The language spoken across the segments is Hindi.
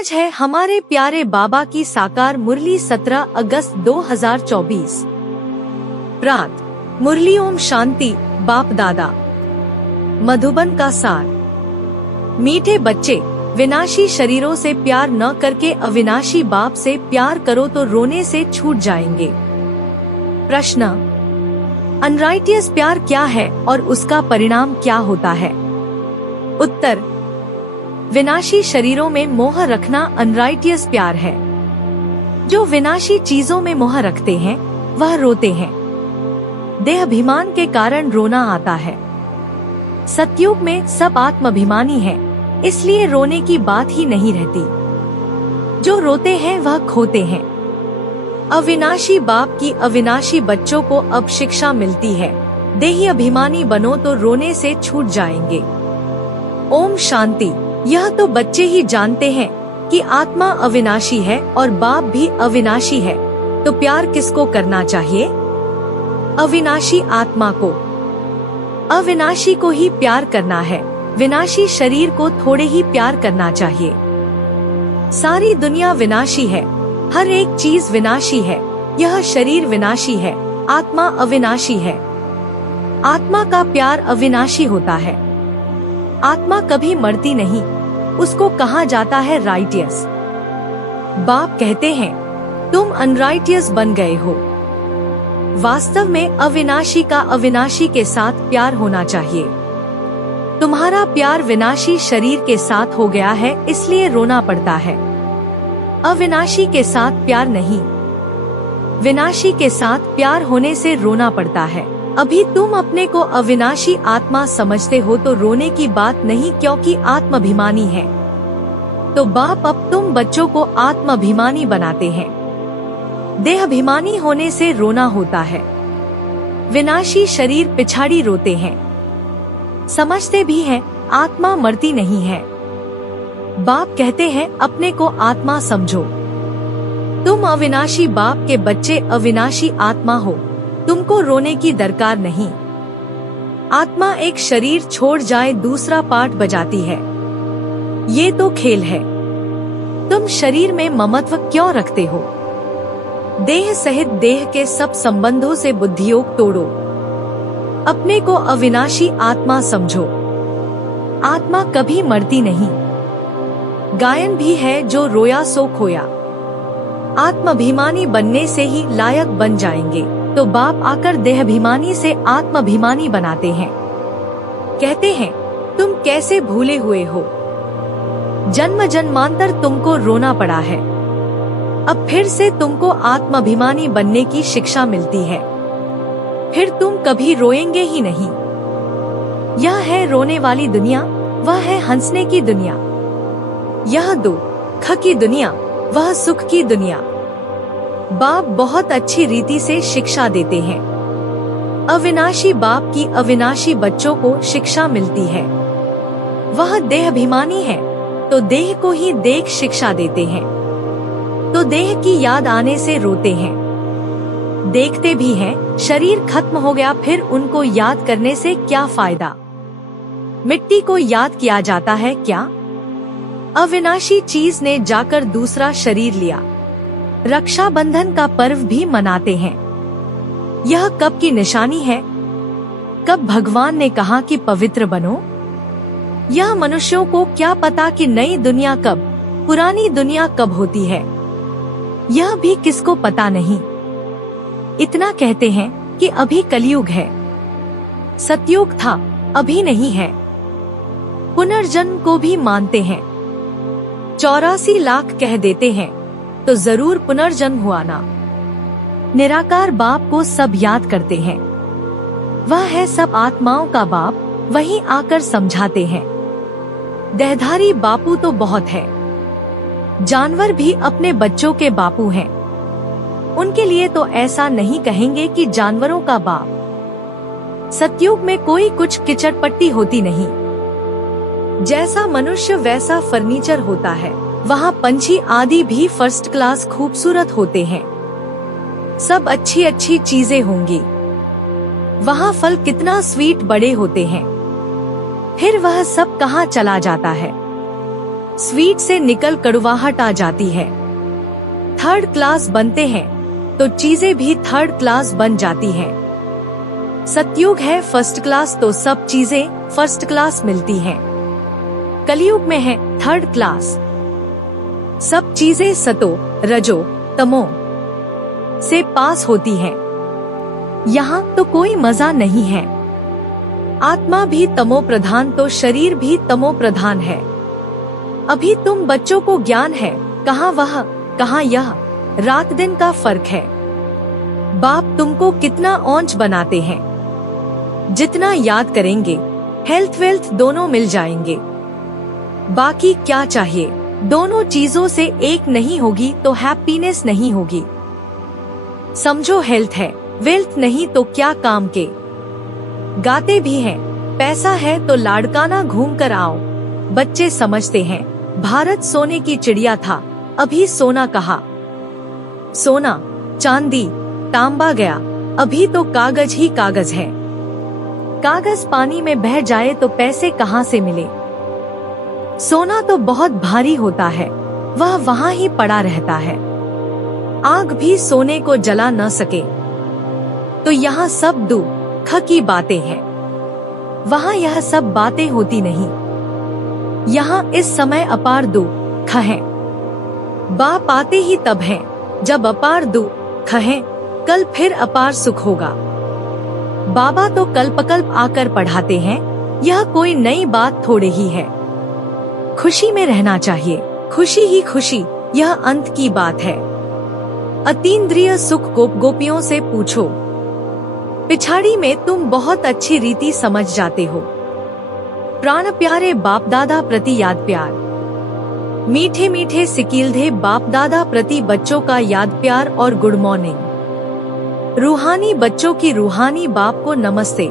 आज है हमारे प्यारे बाबा की साकार मुरली 17 अगस्त 2024। प्रात मुरली ओम शांति बाप दादा। मधुबन का सार। मीठे बच्चे, विनाशी शरीरों से प्यार न करके अविनाशी बाप से प्यार करो तो रोने से छूट जाएंगे। प्रश्न, अनराइटियस प्यार क्या है और उसका परिणाम क्या होता है? उत्तर, विनाशी शरीरों में मोह रखना अनराइटियस प्यार है। जो विनाशी चीजों में मोह रखते हैं वह रोते हैं। देहाभिमान के कारण रोना आता है। सतयुग में सब आत्माभिमानी हैं, इसलिए रोने की बात ही नहीं रहती। जो रोते हैं वह खोते हैं। अविनाशी बाप की अविनाशी बच्चों को अब शिक्षा मिलती है, देही अभिमानी बनो तो रोने से छूट जाएंगे। ओम शांति। यह तो बच्चे ही जानते हैं कि आत्मा अविनाशी है और बाप भी अविनाशी है, तो प्यार किसको करना चाहिए? अविनाशी आत्मा को। अविनाशी को ही प्यार करना है, विनाशी शरीर को थोड़े ही प्यार करना चाहिए। सारी दुनिया विनाशी है, हर एक चीज विनाशी है। यह शरीर विनाशी है, आत्मा अविनाशी है। आत्मा का प्यार अविनाशी होता है। आत्मा कभी मरती नहीं, उसको कहा जाता है राइटियस। बाप कहते हैं तुम अनराइटियस बन गए हो। वास्तव में अविनाशी का अविनाशी के साथ प्यार होना चाहिए। तुम्हारा प्यार विनाशी शरीर के साथ हो गया है, इसलिए रोना पड़ता है। अविनाशी के साथ प्यार नहीं, विनाशी के साथ प्यार होने से रोना पड़ता है। अभी तुम अपने को अविनाशी आत्मा समझते हो तो रोने की बात नहीं, क्योंकि आत्माभिमानी है। तो बाप अब तुम बच्चों को आत्माभिमानी बनाते हैं। देहाभिमानी होने से रोना होता है। विनाशी शरीर पिछाड़ी रोते हैं। समझते भी हैं आत्मा मरती नहीं है। बाप कहते हैं अपने को आत्मा समझो। तुम अविनाशी बाप के बच्चे अविनाशी आत्मा हो, तुमको रोने की दरकार नहीं। आत्मा एक शरीर छोड़ जाए दूसरा पार्ट बजाती है, ये तो खेल है। तुम शरीर में ममत्व क्यों रखते हो? देह सहित देह के सब संबंधों से बुद्धियोग तोड़ो। अपने को अविनाशी आत्मा समझो। आत्मा कभी मरती नहीं। गायन भी है जो रोया सो खोया। आत्माभिमानी बनने से ही लायक बन जाएंगे, तो बाप आकर देहाभिमानी से आत्माभिमानी बनाते हैं। कहते हैं तुम कैसे भूले हुए हो, जन्म जन्मांतर तुमको रोना पड़ा है। अब फिर से तुमको आत्माभिमानी बनने की शिक्षा मिलती है, फिर तुम कभी रोएंगे ही नहीं। यह है रोने वाली दुनिया, वह है हंसने की दुनिया। यह दुख की दुनिया, वह सुख की दुनिया। बाप बहुत अच्छी रीति से शिक्षा देते हैं। अविनाशी बाप की अविनाशी बच्चों को शिक्षा मिलती है। वह देहाभिमानी है, तो देह को ही देख शिक्षा देते हैं। तो देह की याद आने से रोते हैं। देखते भी हैं शरीर खत्म हो गया, फिर उनको याद करने से क्या फायदा? मिट्टी को याद किया जाता है क्या? अविनाशी चीज ने जाकर दूसरा शरीर लिया। रक्षाबंधन का पर्व भी मनाते हैं। यह कब की निशानी है? कब भगवान ने कहा कि पवित्र बनो? यह मनुष्यों को क्या पता कि नई दुनिया कब, पुरानी दुनिया कब होती है? यह भी किसको पता नहीं। इतना कहते हैं कि अभी कलयुग है। सतयुग था, अभी नहीं है। पुनर्जन्म को भी मानते हैं। 84 लाख कह देते हैं तो जरूर पुनर्जन्म हुआ ना। निराकार बाप को सब याद करते हैं। वह है सब आत्माओं का बाप, वहीं आकर समझाते हैं। देहधारी बापू तो बहुत है। जानवर भी अपने बच्चों के बापू हैं। उनके लिए तो ऐसा नहीं कहेंगे कि जानवरों का बाप। सतयुग में कोई कुछ किचड़पट्टी होती नहीं। जैसा मनुष्य वैसा फर्नीचर होता है, वहाँ पंछी आदि भी फर्स्ट क्लास खूबसूरत होते हैं। सब अच्छी अच्छी चीजें होंगी। वहाँ फल कितना स्वीट बड़े होते हैं। फिर वह सब कहाँ चला जाता है? स्वीट से निकल कड़वाहट आ जाती है। थर्ड क्लास बनते हैं तो चीजें भी थर्ड क्लास बन जाती हैं। सतयुग है फर्स्ट क्लास तो सब चीजें फर्स्ट क्लास मिलती हैं। कलयुग में है थर्ड क्लास, सब चीजें सतो रजो तमो से पास होती हैं। यहाँ तो कोई मजा नहीं है। आत्मा भी तमो प्रधान तो शरीर भी तमो प्रधान है। अभी तुम बच्चों को ज्ञान है, कहाँ वह कहाँ यह, रात दिन का फर्क है। बाप तुमको कितना औंच बनाते हैं, जितना याद करेंगे हेल्थ वेल्थ दोनों मिल जाएंगे। बाकी क्या चाहिए, दोनों चीजों से एक नहीं होगी तो हैप्पीनेस नहीं होगी। समझो हेल्थ है वेल्थ नहीं तो क्या काम के। गाते भी हैं, पैसा है तो लाड़काना घूम कर आओ। बच्चे समझते हैं भारत सोने की चिड़िया था, अभी सोना कहा। सोना चांदी तांबा गया, अभी तो कागज ही कागज है। कागज पानी में बह जाए तो पैसे कहाँ से मिले। सोना तो बहुत भारी होता है, वह वहाँ ही पड़ा रहता है। आग भी सोने को जला न सके। तो यहाँ सब दुख की बातें हैं, वहाँ यह सब बातें होती नहीं। यहाँ इस समय अपार दुख है। बाप आते ही तब है जब अपार दुख है, कल फिर अपार सुख होगा। बाबा तो कल्पकल्प आकर पढ़ाते हैं, यह कोई नई बात थोड़े ही है। खुशी में रहना चाहिए, खुशी ही खुशी, यह अंत की बात है। अतीन्द्रिय सुख गोपियों से पूछो, पिछाड़ी में तुम बहुत अच्छी रीति समझ जाते हो। प्राण प्यारे बाप दादा प्रति याद प्यार, मीठे मीठे सिकीलधे बाप दादा प्रति बच्चों का याद प्यार और गुड मॉर्निंग। रूहानी बच्चों की रूहानी बाप को नमस्ते।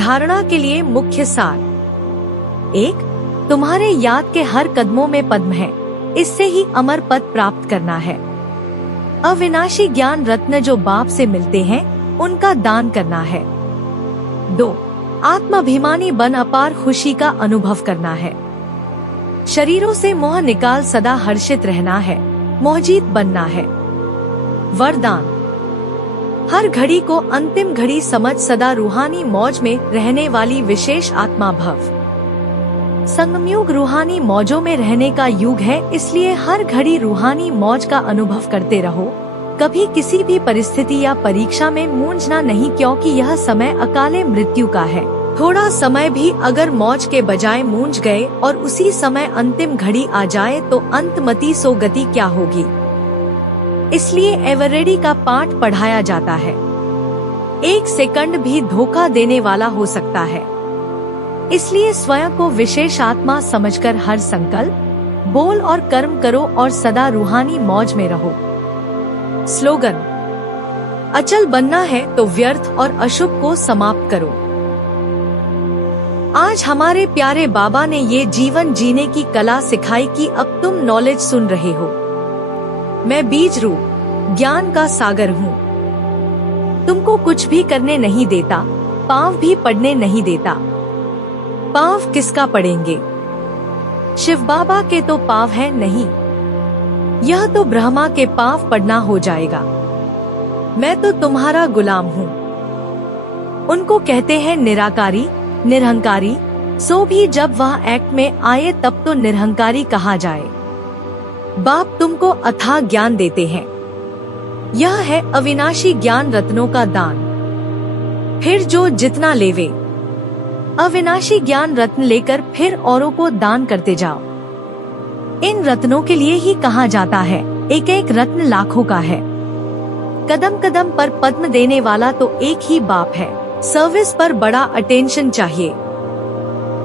धारणा के लिए मुख्य सार। 1. तुम्हारे याद के हर कदमों में पद्म है, इससे ही अमर पद प्राप्त करना है। अविनाशी ज्ञान रत्न जो बाप से मिलते हैं उनका दान करना है। 2. आत्माभिमानी बन अपार खुशी का अनुभव करना है। शरीरों से मोह निकाल सदा हर्षित रहना है, मोहजीत बनना है। वरदान। हर घड़ी को अंतिम घड़ी समझ सदा रूहानी मौज में रहने वाली विशेष आत्मा भव। संगमयुग रूहानी मौजों में रहने का युग है, इसलिए हर घड़ी रूहानी मौज का अनुभव करते रहो। कभी किसी भी परिस्थिति या परीक्षा में मूंझना नहीं, क्योंकि यह समय अकाले मृत्यु का है। थोड़ा समय भी अगर मौज के बजाय मूंझ गए और उसी समय अंतिम घड़ी आ जाए तो अंतमति सो गति क्या होगी। इसलिए एवर रेडी का पाठ पढ़ाया जाता है। 1 सेकंड भी धोखा देने वाला हो सकता है, इसलिए स्वयं को विशेष आत्मा समझकर हर संकल्प, बोल और कर्म करो और सदा रूहानी मौज में रहो। स्लोगन। अचल बनना है तो व्यर्थ और अशुभ को समाप्त करो। आज हमारे प्यारे बाबा ने ये जीवन जीने की कला सिखाई कि अब तुम नॉलेज सुन रहे हो। मैं बीज रूप ज्ञान का सागर हूँ। तुमको कुछ भी करने नहीं देता, पांव भी पड़ने नहीं देता। पांव किसका पड़ेंगे? शिव बाबा के तो पांव है नहीं, यह तो ब्रह्मा के पांव पड़ना हो जाएगा। मैं तो तुम्हारा गुलाम हूँ। उनको कहते हैं निराकारी, निरहंकारी। सो भी जब वह एक्ट में आए तब तो निरहंकारी कहा जाए। बाप तुमको अथाह ज्ञान देते हैं, यह है अविनाशी ज्ञान रत्नों का दान। फिर जो जितना लेवे, अविनाशी ज्ञान रत्न लेकर फिर औरों को दान करते जाओ। इन रत्नों के लिए ही कहा जाता है एक एक रत्न लाखों का है। कदम कदम पर पद्म देने वाला तो एक ही बाप है। सर्विस पर बड़ा अटेंशन चाहिए।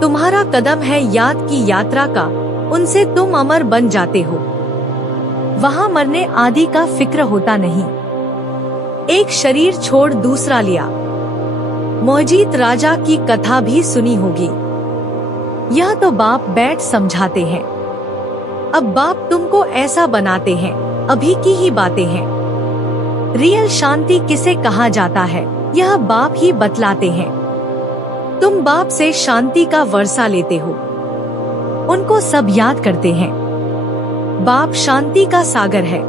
तुम्हारा कदम है याद की यात्रा का, उनसे तुम अमर बन जाते हो। वहाँ मरने आदि का फिक्र होता नहीं। एक शरीर छोड़ दूसरा लिया। मोहजीत राजा की कथा भी सुनी होगी। यह तो बाप बैठ समझाते हैं। अब बाप तुमको ऐसा बनाते हैं, अभी की ही बातें हैं। रियल शांति किसे कहा जाता है यह बाप ही बतलाते हैं। तुम बाप से शांति का वर्षा लेते हो, उनको सब याद करते हैं। बाप शांति का सागर है।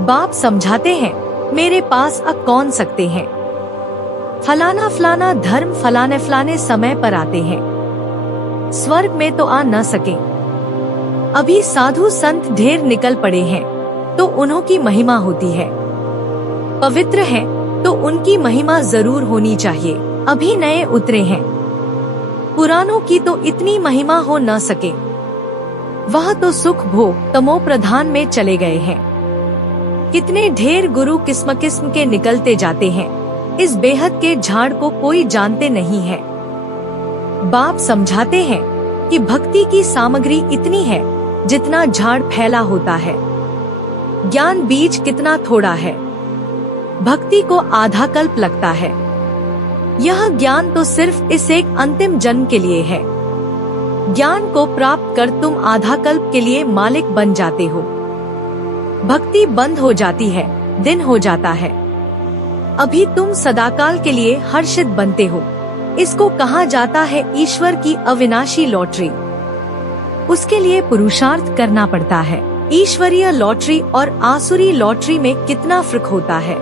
बाप समझाते हैं मेरे पास आ कौन सकते हैं। फलाना फलाना धर्म फलाने फलाने समय पर आते हैं, स्वर्ग में तो आ न सके। अभी साधु संत ढेर निकल पड़े हैं तो उन्हों की महिमा होती है। पवित्र हैं तो उनकी महिमा जरूर होनी चाहिए। अभी नए उतरे हैं, पुरानों की तो इतनी महिमा हो न सके। वह तो सुख भोग तमो प्रधान में चले गए हैं। कितने ढेर गुरु किस्म किस्म के निकलते जाते हैं, इस बेहद के झाड़ को कोई जानते नहीं है। बाप समझाते हैं कि भक्ति की सामग्री इतनी है जितना झाड़ फैला होता है। ज्ञान बीज कितना थोड़ा है, भक्ति को आधा कल्प लगता है। यह ज्ञान तो सिर्फ इस एक अंतिम जन्म के लिए है। ज्ञान को प्राप्त कर तुम आधा कल्प के लिए मालिक बन जाते हो। भक्ति बंद हो जाती है, दिन हो जाता है। अभी तुम सदाकाल के लिए हर्षित बनते हो। इसको कहा जाता है ईश्वर की अविनाशी लॉटरी। उसके लिए पुरुषार्थ करना पड़ता है। ईश्वरीय लॉटरी और आसुरी लॉटरी में कितना फर्क होता है।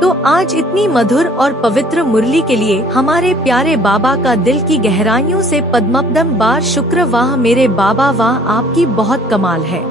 तो आज इतनी मधुर और पवित्र मुरली के लिए हमारे प्यारे बाबा का दिल की गहराइयों से पद्मपदम बार शुक्र। वाह मेरे बाबा, वाह आपकी बहुत कमाल है।